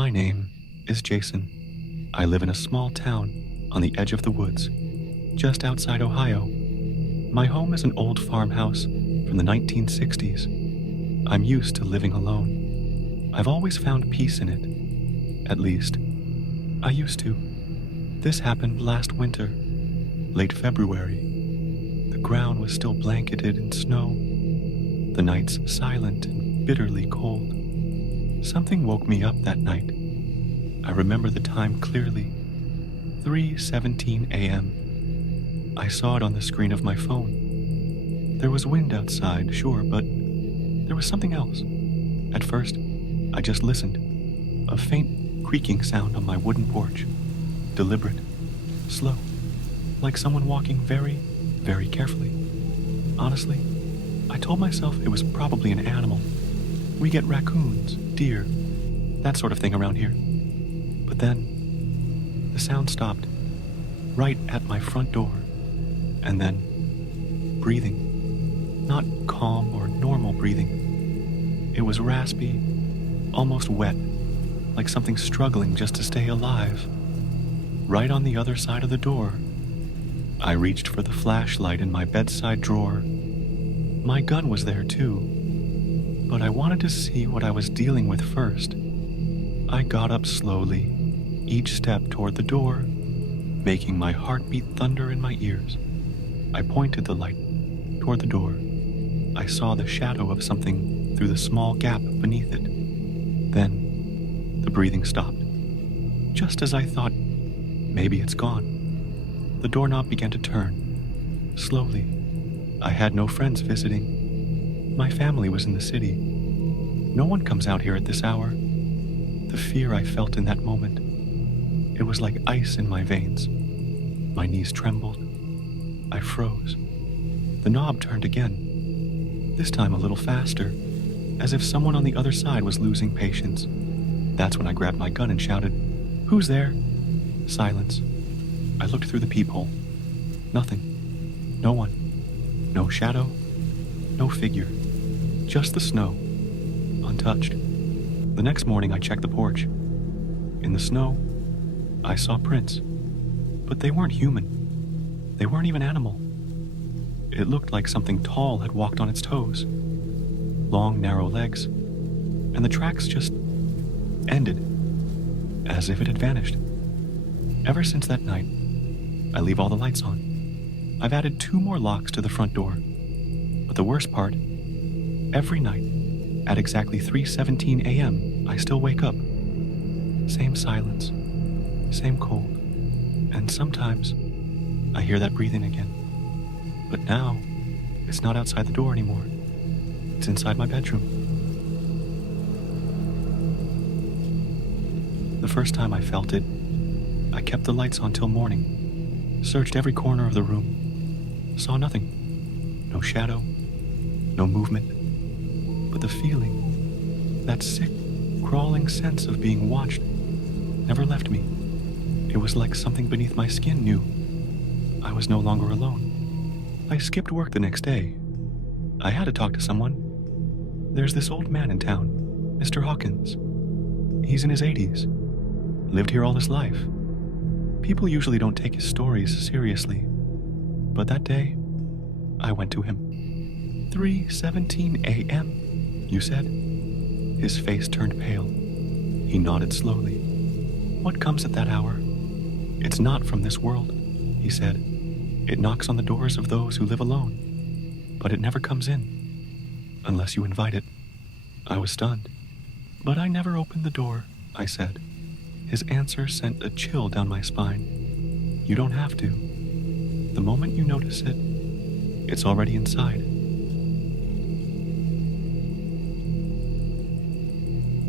My name is Jason. I live in a small town on the edge of the woods, just outside Ohio. My home is an old farmhouse from the 1960s. I'm used to living alone. I've always found peace in it. At least, I used to. This happened last winter, late February. The ground was still blanketed in snow, the nights silent and bitterly cold. Something woke me up that night. I remember the time clearly, 3:17 a.m. I saw it on the screen of my phone. There was wind outside, sure, but there was something else. At first, I just listened. A faint creaking sound on my wooden porch. Deliberate, slow, like someone walking very, very carefully. Honestly, I told myself it was probably an animal. We get raccoons, deer, that sort of thing around here. But then, the sound stopped, right at my front door. And then, breathing. Not calm or normal breathing. It was raspy, almost wet, like something struggling just to stay alive. Right on the other side of the door, I reached for the flashlight in my bedside drawer. My gun was there too, but I wanted to see what I was dealing with first. I got up slowly, each step toward the door, making my heartbeat thunder in my ears. I pointed the light toward the door. I saw the shadow of something through the small gap beneath it. Then, the breathing stopped. Just as I thought, maybe it's gone. The doorknob began to turn, slowly. I had no friends visiting. My family was in the city. No one comes out here at this hour. The fear I felt in that moment, it was like ice in my veins. My knees trembled. I froze. The knob turned again, this time a little faster, as if someone on the other side was losing patience. That's when I grabbed my gun and shouted, "Who's there?" Silence. I looked through the peephole. Nothing. No one. No shadow. No figure. Just the snow. Untouched. The next morning I checked the porch. In the snow, I saw prints. But they weren't human. They weren't even animal. It looked like something tall had walked on its toes. Long, narrow legs. And the tracks just ended, as if it had vanished. Ever since that night, I leave all the lights on. I've added 2 more locks to the front door. But the worst part, every night, at exactly 3:17 a.m., I still wake up. Same silence, same cold, and sometimes I hear that breathing again. But now, it's not outside the door anymore. It's inside my bedroom. The first time I felt it, I kept the lights on till morning, searched every corner of the room, saw nothing. No shadow, no movement. But the feeling, that sick, crawling sense of being watched, never left me. It was like something beneath my skin knew I was no longer alone. I skipped work the next day. I had to talk to someone. There's this old man in town, Mr. Hawkins. He's in his 80s. Lived here all his life. People usually don't take his stories seriously. But that day, I went to him. 3:17 a.m., you said? His face turned pale. He nodded slowly. What comes at that hour? It's not from this world, he said. It knocks on the doors of those who live alone, but it never comes in, unless you invite it. I was stunned. But I never opened the door, I said. His answer sent a chill down my spine. You don't have to. The moment you notice it, it's already inside.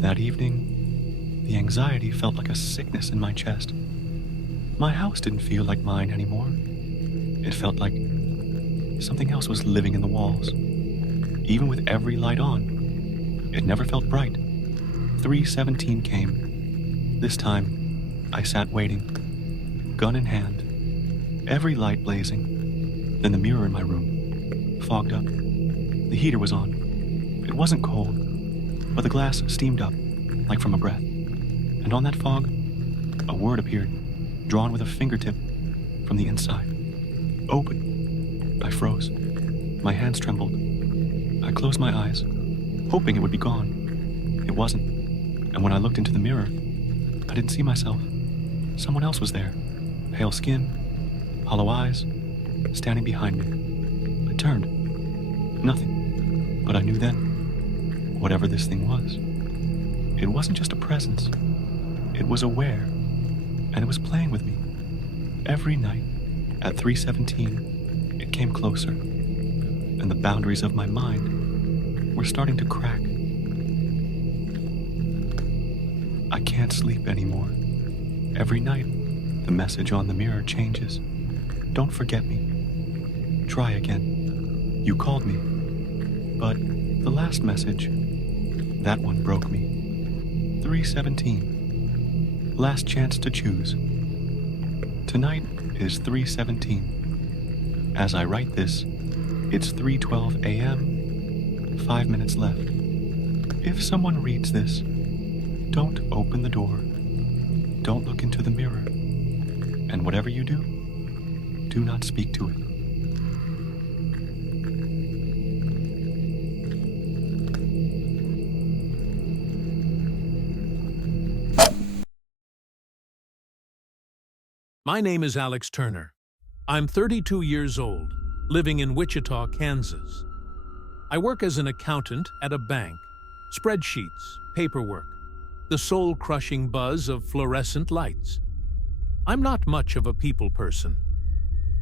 That evening, the anxiety felt like a sickness in my chest. My house didn't feel like mine anymore. It felt like something else was living in the walls. Even with every light on, it never felt bright. 3:17 came. This time, I sat waiting, gun in hand, every light blazing. Then the mirror in my room fogged up. The heater was on. It wasn't cold, but the glass steamed up, like from a breath. And on that fog, a word appeared, drawn with a fingertip from the inside. Open. I froze. My hands trembled. I closed my eyes, hoping it would be gone. It wasn't. And when I looked into the mirror, I didn't see myself. Someone else was there. Pale skin, hollow eyes, standing behind me. I turned. Nothing. But I knew then, whatever this thing was, it wasn't just a presence. It was aware, and it was playing with me. Every night, at 3:17, it came closer, and the boundaries of my mind were starting to crack. I can't sleep anymore. Every night, the message on the mirror changes. Don't forget me. Try again. You called me. But the last message, that one broke me. 3:17. Last chance to choose. Tonight is 3:17. As I write this, it's 3:12 a.m., 5 minutes left. If someone reads this, don't open the door. Don't look into the mirror. And whatever you do not speak to it. My name is Alex Turner. I'm 32 years old, living in Wichita, Kansas. I work as an accountant at a bank. Spreadsheets, paperwork, the soul-crushing buzz of fluorescent lights. I'm not much of a people person.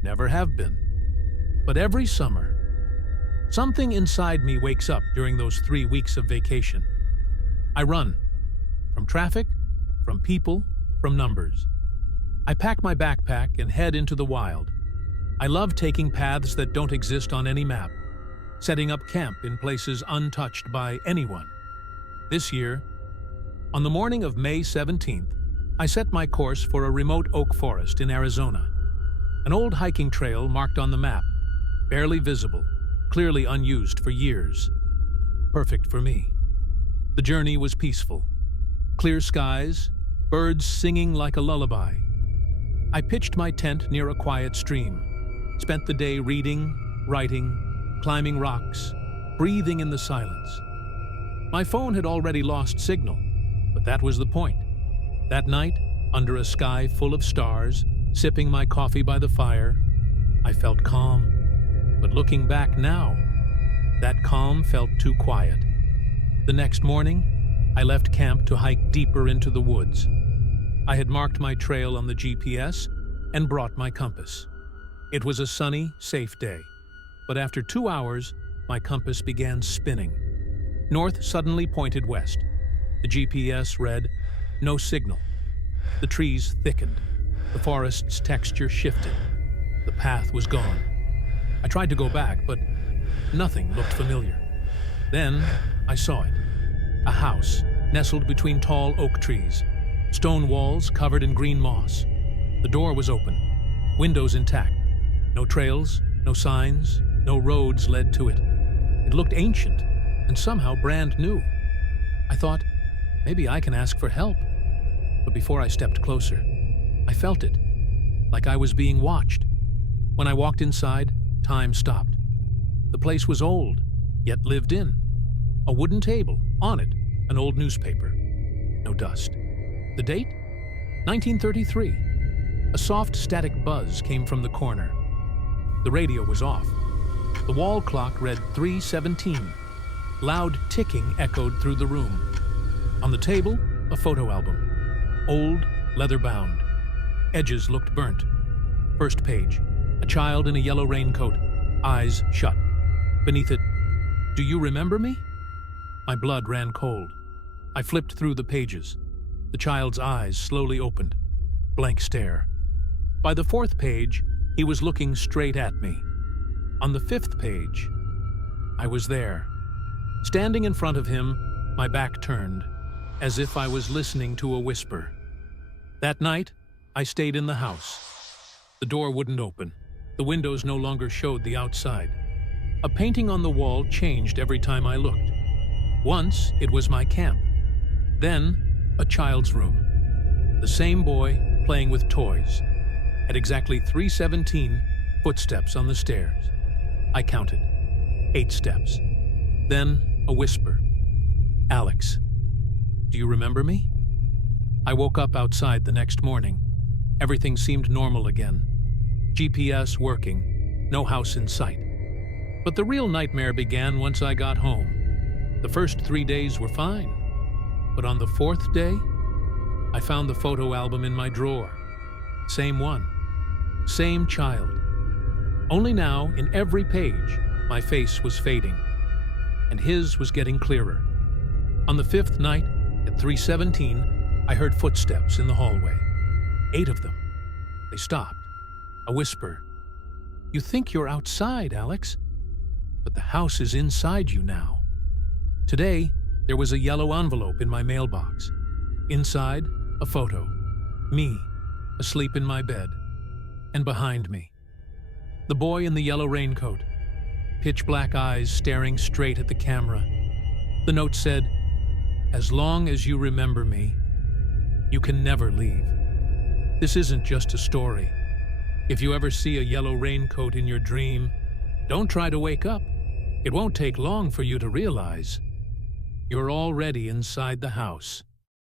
Never have been. But every summer, something inside me wakes up during those 3 weeks of vacation. I run. From traffic, from people, from numbers. I pack my backpack and head into the wild. I love taking paths that don't exist on any map, setting up camp in places untouched by anyone. This year, on the morning of May 17th, I set my course for a remote oak forest in Arizona. An old hiking trail marked on the map, barely visible, clearly unused for years. Perfect for me. The journey was peaceful. Clear skies, birds singing like a lullaby. I pitched my tent near a quiet stream, spent the day reading, writing, climbing rocks, breathing in the silence. My phone had already lost signal, but that was the point. That night, under a sky full of stars, sipping my coffee by the fire, I felt calm. But looking back now, that calm felt too quiet. The next morning, I left camp to hike deeper into the woods. I had marked my trail on the GPS and brought my compass. It was a sunny, safe day, but after 2 hours, my compass began spinning. North suddenly pointed west. The GPS read, "No signal." The trees thickened. The forest's texture shifted. The path was gone. I tried to go back, but nothing looked familiar. Then I saw it. A house nestled between tall oak trees. Stone walls covered in green moss. The door was open, windows intact. No trails, no signs, no roads led to it. It looked ancient and somehow brand new. I thought, maybe I can ask for help. But before I stepped closer, I felt it, like I was being watched. When I walked inside, time stopped. The place was old, yet lived in. A wooden table, on it, an old newspaper. No dust. The date? 1933. A soft static buzz came from the corner. The radio was off. The wall clock read 3:17. Loud ticking echoed through the room. On the table, a photo album. Old, leather-bound. Edges looked burnt. First page. A child in a yellow raincoat, eyes shut. Beneath it, "Do you remember me?" My blood ran cold. I flipped through the pages. The child's eyes slowly opened. Blank stare. By the 4th page, he was looking straight at me. On the 5th page, I was there. Standing in front of him, my back turned, as if I was listening to a whisper. That night, I stayed in the house. The door wouldn't open. The windows no longer showed the outside. A painting on the wall changed every time I looked. Once, it was my camp. Then, a child's room. The same boy playing with toys. At exactly 3:17, footsteps on the stairs. I counted. 8 steps. Then a whisper. Alex, do you remember me? I woke up outside the next morning. Everything seemed normal again. GPS working, no house in sight. But the real nightmare began once I got home. The first 3 days were fine. But on the 4th day, I found the photo album in my drawer. Same one. Same child. Only now, in every page, my face was fading. And his was getting clearer. On the 5th night, at 3:17, I heard footsteps in the hallway. 8 of them. They stopped. A whisper. You think you're outside, Alex? But the house is inside you now. Today, there was a yellow envelope in my mailbox. Inside, a photo. Me, asleep in my bed. And behind me, the boy in the yellow raincoat, pitch black eyes staring straight at the camera. The note said, as long as you remember me, you can never leave. This isn't just a story. If you ever see a yellow raincoat in your dream, don't try to wake up. It won't take long for you to realize you're already inside the house.